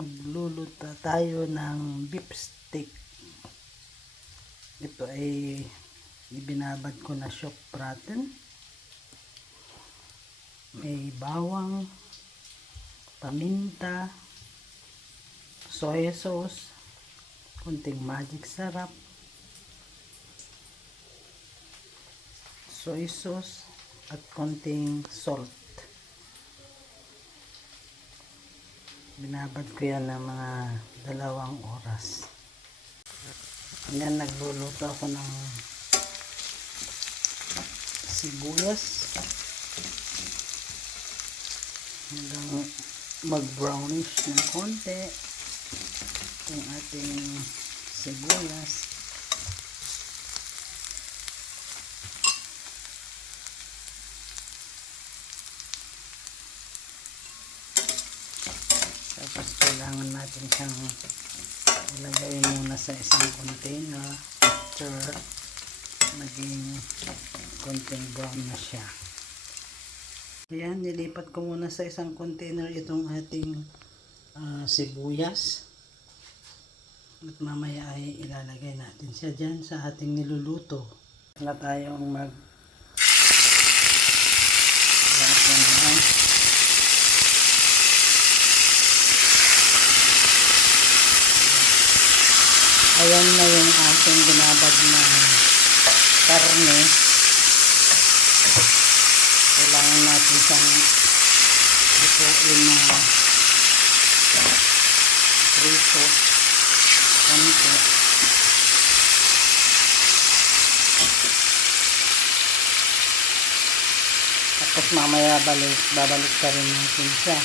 Magluluto tayo ng beef steak. Ito ay ibinabad ko na shock braten. May bawang, paminta, soy sauce, kunting magic sarap, soy sauce, at konting salt. Binabad ko yan ng mga 2 oras. Yan, nagluluto ako ng sibuyas hanggang mag-brownish ng konti yung ating sibuyas. Tapos kailangan natin siyang ilagay muna sa isang container after naging konting brown na siya. Ayan, nilipat ko muna sa isang container itong ating sibuyas. At mamaya ay ilalagay natin siya dyan sa ating niluluto. Na tayong ayan na yung ating binabad na karne. Kailangan natin siyang lutuin na prito konti. Tapos mamaya babalik ka rin natin siya.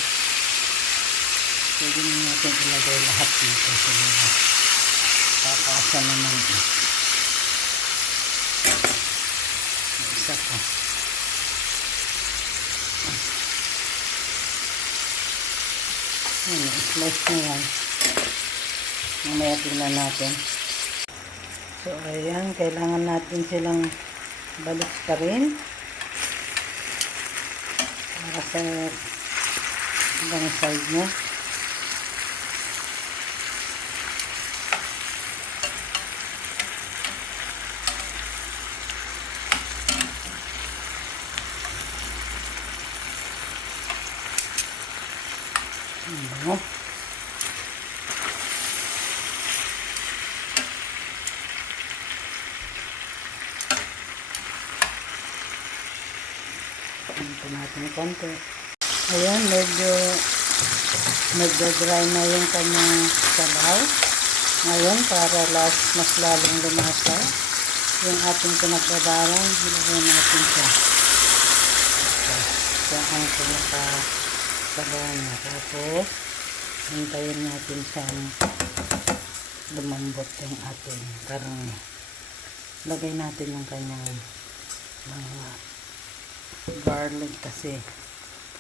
Pwede natin ilagay lahat dito sa mga kakasa naman. Isa pa. Slice na yan. Mamaya tingnan natin. So ayan, kailangan natin silang balik pa rin para sa ibang side niya. Bango. Ito natin konti. Ayan, medyo dry na yung kanyang sabaw. Ngayon, para mas lalong lumasa yung ating pinagbabaran, ilagay natin siya. Ito ang pinakasabaw niya. Tapos, hintayin natin siyang lumambot yung ating karne. Lagay natin yung kanyang mga garlic kasi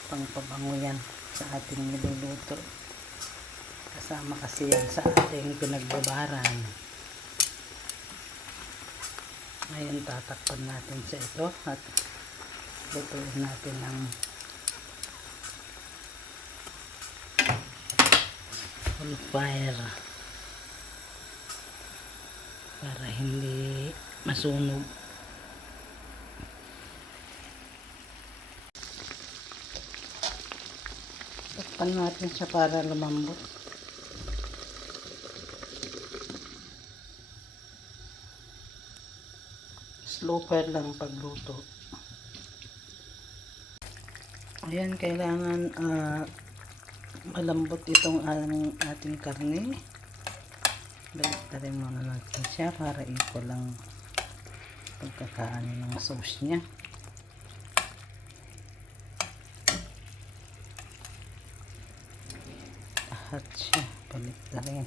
pangpabango yan sa ating niluluto. Kasama kasi yan sa ating pinagbabaran. Ngayon tatakpan natin siya ito at lutuin natin ng full fire para hindi masunog. Takpan natin siya para lumambot. Slow fire lang pagluto. Ayan, kailangan malambot itong ating karne. Baliktarin muna natin siya para equal lang pagkakaano ng sauce niya. Lahat siya baliktarin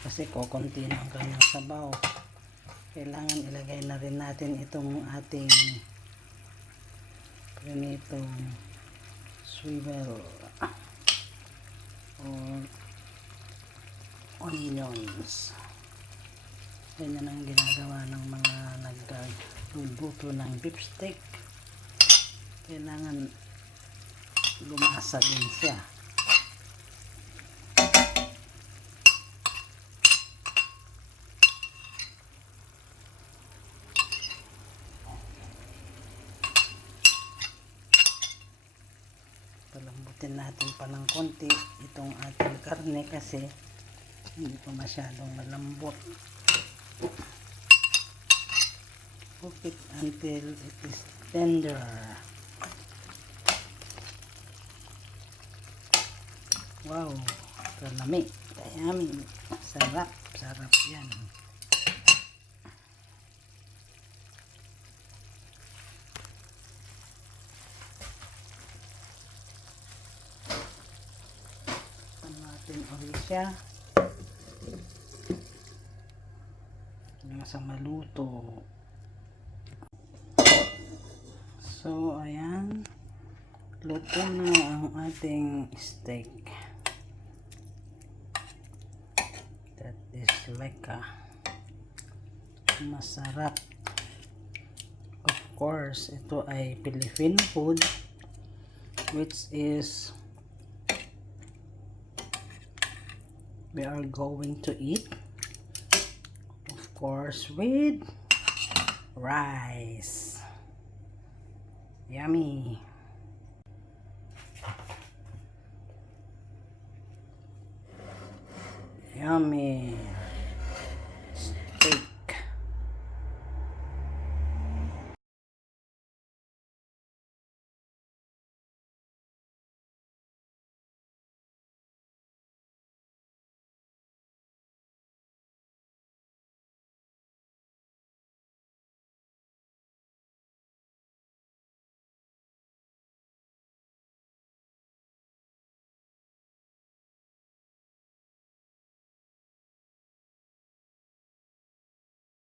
kasi kukunti na ang kanyang sabaw. Kailangan ilagay na rin natin itong ating prinitong swivel or onions. Ganyan ang ginagawa ng mga nagluluto ng beef steak. Kailangan lumasa din siya. Initin natin pa ng konti itong ating karne kasi hindi pa masyadong malambot. Cook it until it is tender. Wow, kalami, kayami, sarap, sarap yan. Natin ulit siya hanggang sa maluto. So ayan, luto na ang ating steak. That is leka, masarap. Of course, ito ay Filipino food, which is we are going to eat, of course, with rice. Yummy. Yummy.